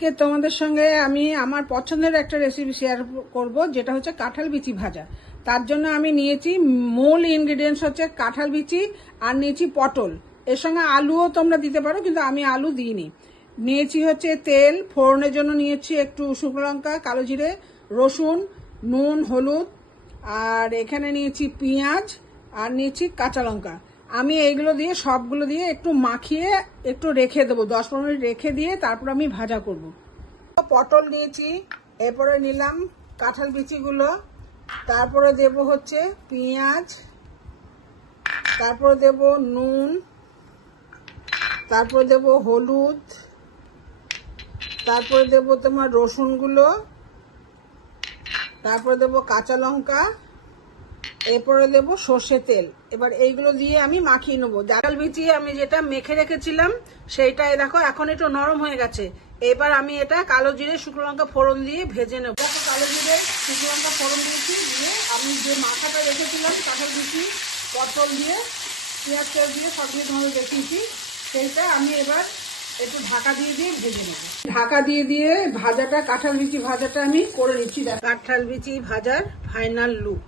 তোমাদের সঙ্গে আমি আমার পছন্দের একটা রেসিপি শেয়ার করব, যেটা হচ্ছে কাঁঠাল বিচি ভাজা। তার জন্য আমি নিয়েছি, মূল ইনগ্রিডিয়েন্টস হচ্ছে কাঁঠাল বিচি আর নিয়েছি পটল। এর সঙ্গে আলুও তোমরা দিতে পারো, কিন্তু আমি আলু দিইনি। নিয়েছি হচ্ছে তেল, ফোড়নের জন্য নিয়েছি একটু শুকনো লঙ্কা, কালো জিরে, রসুন, নুন, হলুদ, আর এখানে নিয়েছি পেঁয়াজ, আর নিয়েছি কাঁচা লঙ্কা। আমি এইগুলো দিয়ে সবগুলো দিয়ে একটু মাখিয়ে একটু রেখে দেবো, 10-15 মিনিট রেখে দিয়ে তারপর আমি ভাজা করব। পটল নিয়েছি, এরপরে নিলাম কাঁঠাল বিচিগুলো, তারপরে দেব হচ্ছে পেঁয়াজ, তারপরে দেব নুন, তারপরে দেব হলুদ, তারপরে দেব তোমার রসুনগুলো, তারপরে দেব কাঁচা লঙ্কা, এরপরে দেবো সর্ষে তেল। এবার এইগুলো দিয়ে আমি মাখিয়ে নেবো। কাঁঠাল বিচি আমি যেটা মেখে রেখেছিলাম সেইটাই দেখো এখন একটু নরম হয়ে গেছে। এবার আমি এটা কালো জিরে শুকনো লঙ্কা ফোড়ন দিয়ে ভেজে নেবো। দেখো কালো জিরে শুকনো লঙ্কা ফোড়ন দিয়েছি, দিয়ে আমি যে মাখাটা রেখেছিলাম কাঁঠাল বিচি পটল দিয়ে পেঁয়াজ তেল দিয়ে সব দিয়ে তোমাকে দেখিয়েছি, সেইটা আমি এবার একটু ঢাকা দিয়ে দিয়ে ভেজে নেবো। ঢাকা দিয়ে দিয়ে ভাজাটা, কাঁঠাল বিচি ভাজাটা আমি করে নিচ্ছি। কাঁঠাল বিচি ভাজার ফাইনাল লুক।